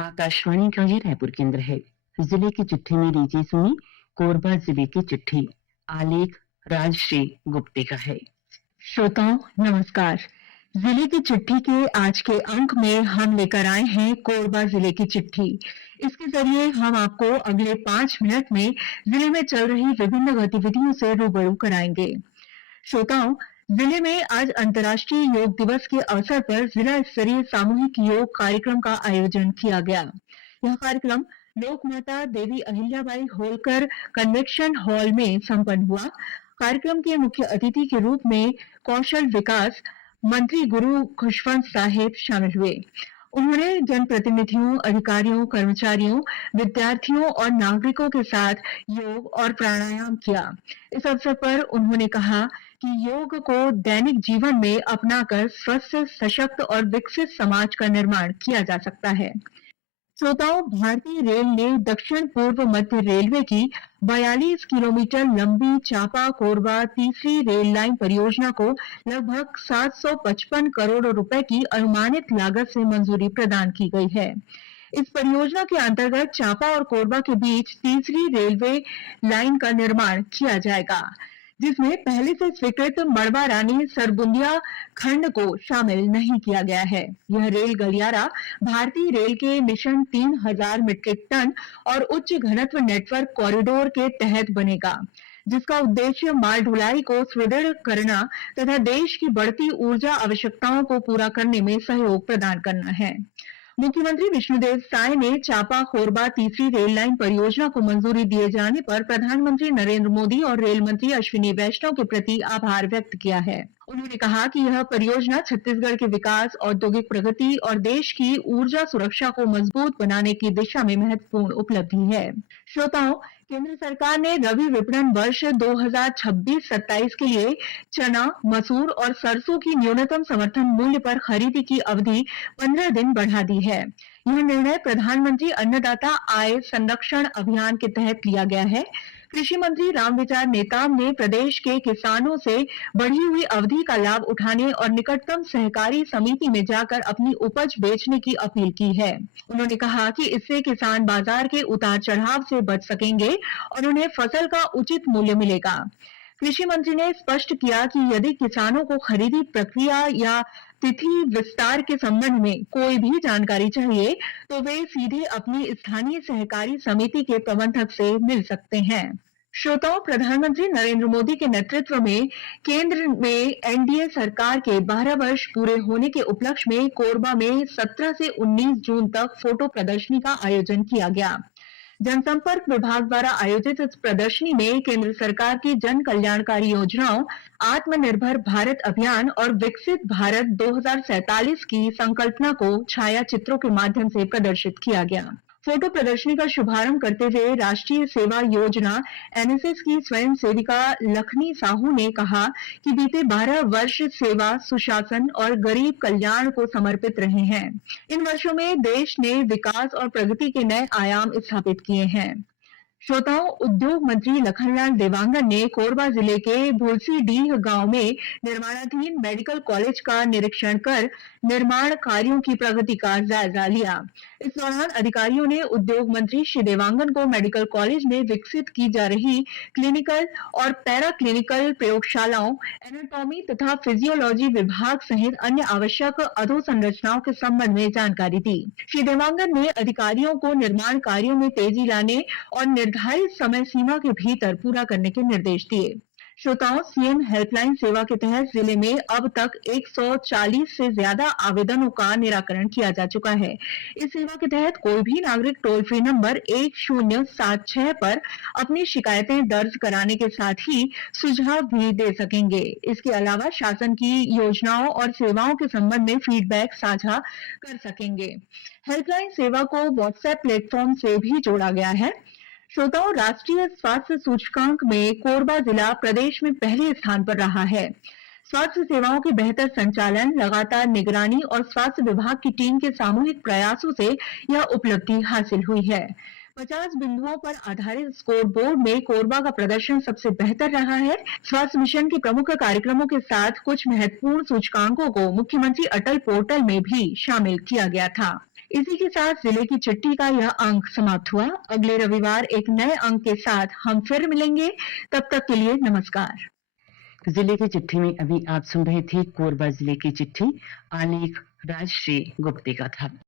आकाशवाणी का ये रायपुर केंद्र है। जिले की चिट्ठी में लीजिए सुनी कोरबा जिले की चिट्ठी। आलेख राजश्री गुप्ते का है। श्रोताओं नमस्कार। जिले की चिट्ठी के आज के अंक में हम लेकर आए हैं कोरबा जिले की चिट्ठी। इसके जरिए हम आपको अगले 5 मिनट में जिले में चल रही विभिन्न गतिविधियों से रूबरू कराएंगे। श्रोताओं, जिले में आज अंतर्राष्ट्रीय योग दिवस के अवसर पर जिला स्तरीय सामूहिक योग कार्यक्रम का आयोजन किया गया। यह कार्यक्रम लोक माता देवी अहिल्याबाई होलकर कन्वेंशन हॉल में संपन्न हुआ। कार्यक्रम के मुख्य अतिथि के रूप में कौशल विकास मंत्री गुरु खुशवंत साहेब शामिल हुए। उन्होंने जनप्रतिनिधियों, अधिकारियों, कर्मचारियों, विद्यार्थियों और नागरिकों के साथ योग और प्राणायाम किया। इस अवसर पर उन्होंने कहा कि योग को दैनिक जीवन में अपनाकर स्वस्थ, सशक्त और विकसित समाज का निर्माण किया जा सकता है। श्रोताओं, भारतीय रेल ने दक्षिण पूर्व मध्य रेलवे की 42 किलोमीटर लंबी चापा कोरबा तीसरी रेल लाइन परियोजना को लगभग 755 करोड़ रुपए की अनुमानित लागत से मंजूरी प्रदान की गई है। इस परियोजना के अंतर्गत चापा और कोरबा के बीच तीसरी रेलवे लाइन का निर्माण किया जाएगा, जिसमें पहले से स्वीकृत मड़वा रानी सरबुंदिया खंड को शामिल नहीं किया गया है। यह रेल गलियारा भारतीय रेल के मिशन 3000 मीट्रिक टन और उच्च घनत्व नेटवर्क कॉरिडोर के तहत बनेगा, जिसका उद्देश्य माल ढुलाई को सुदृढ़ करना तथा देश की बढ़ती ऊर्जा आवश्यकताओं को पूरा करने में सहयोग प्रदान करना है। मुख्यमंत्री विष्णुदेव साय ने चापा कोरबा तीसरी रेल लाइन परियोजना को मंजूरी दिए जाने पर प्रधानमंत्री नरेंद्र मोदी और रेल मंत्री अश्विनी वैष्णव के प्रति आभार व्यक्त किया है। उन्होंने कहा कि यह परियोजना छत्तीसगढ़ के विकास, औद्योगिक प्रगति और देश की ऊर्जा सुरक्षा को मजबूत बनाने की दिशा में महत्वपूर्ण उपलब्धि है। श्रोताओं, केंद्र सरकार ने रबी विपणन वर्ष 2026-27 के लिए चना, मसूर और सरसों की न्यूनतम समर्थन मूल्य पर खरीदी की अवधि 15 दिन बढ़ा दी है। यह निर्णय प्रधानमंत्री अन्नदाता आय संरक्षण अभियान के तहत लिया गया है। कृषि मंत्री रामविचार नेताम ने प्रदेश के किसानों से बढ़ी हुई अवधि का लाभ उठाने और निकटतम सहकारी समिति में जाकर अपनी उपज बेचने की अपील की है। उन्होंने कहा कि इससे किसान बाजार के उतार चढ़ाव से बच सकेंगे और उन्हें फसल का उचित मूल्य मिलेगा। कृषि मंत्री ने स्पष्ट किया कि यदि किसानों को खरीदी प्रक्रिया या तिथि विस्तार के संबंध में कोई भी जानकारी चाहिए तो वे सीधे अपनी स्थानीय सहकारी समिति के प्रबंधक से मिल सकते हैं। श्रोताओं, प्रधानमंत्री नरेंद्र मोदी के नेतृत्व में केंद्र में एनडीए सरकार के 12 वर्ष पूरे होने के उपलक्ष्य में कोरबा में 17 से 19 जून तक फोटो प्रदर्शनी का आयोजन किया गया। जनसंपर्क विभाग द्वारा आयोजित इस प्रदर्शनी में केंद्र सरकार की जन कल्याणकारी योजनाओं, आत्मनिर्भर भारत अभियान और विकसित भारत 2047 की संकल्पना को छाया चित्रों के माध्यम से प्रदर्शित किया गया। फोटो प्रदर्शनी का शुभारंभ करते हुए राष्ट्रीय सेवा योजना एनएसएस की स्वयं सेविका लखनी साहू ने कहा कि बीते 12 वर्ष सेवा, सुशासन और गरीब कल्याण को समर्पित रहे हैं। इन वर्षों में देश ने विकास और प्रगति के नए आयाम स्थापित किए हैं। श्रोताओं, उद्योग मंत्री लखनलाल देवांगन ने कोरबा जिले के भुलसीडीह गांव में निर्माणाधीन मेडिकल कॉलेज का निरीक्षण कर निर्माण कार्यों की प्रगति का जायजा लिया। इस दौरान अधिकारियों ने उद्योग मंत्री श्री देवांगन को मेडिकल कॉलेज में विकसित की जा रही क्लिनिकल और पैरा क्लिनिकल प्रयोगशालाओं, एनाटॉमी तथा फिजियोलॉजी विभाग सहित अन्य आवश्यक अधोसंरचनाओं के संबंध में जानकारी दी। श्री देवांगन ने अधिकारियों को निर्माण कार्यों में तेजी लाने और निर्धारित समय सीमा के भीतर पूरा करने के निर्देश दिए। श्रोताओं, सीएम हेल्पलाइन सेवा के तहत जिले में अब तक 140 से ज्यादा आवेदनों का निराकरण किया जा चुका है। इस सेवा के तहत कोई भी नागरिक टोल फ्री नंबर 1076 पर अपनी शिकायतें दर्ज कराने के साथ ही सुझाव भी दे सकेंगे। इसके अलावा शासन की योजनाओं और सेवाओं के संबंध में फीडबैक साझा कर सकेंगे। हेल्पलाइन सेवा को व्हाट्सएप प्लेटफॉर्म से भी जोड़ा गया है। श्रोताओं, राष्ट्रीय स्वास्थ्य सूचकांक में कोरबा जिला प्रदेश में पहले स्थान पर रहा है। स्वास्थ्य सेवाओं के बेहतर संचालन, लगातार निगरानी और स्वास्थ्य विभाग की टीम के सामूहिक प्रयासों से यह उपलब्धि हासिल हुई है। 50 बिंदुओं पर आधारित स्कोर बोर्ड में कोरबा का प्रदर्शन सबसे बेहतर रहा है। स्वास्थ्य मिशन के प्रमुख कार्यक्रमों के साथ कुछ महत्वपूर्ण सूचकांकों को मुख्यमंत्री अटल पोर्टल में भी शामिल किया गया था। इसी के साथ जिले की चिट्ठी का यह अंक समाप्त हुआ। अगले रविवार एक नए अंक के साथ हम फिर मिलेंगे। तब तक के लिए नमस्कार। जिले की चिट्ठी में अभी आप सुन रहे थे कोरबा जिले की चिट्ठी, आलेख राजश्री गुप्ते का था।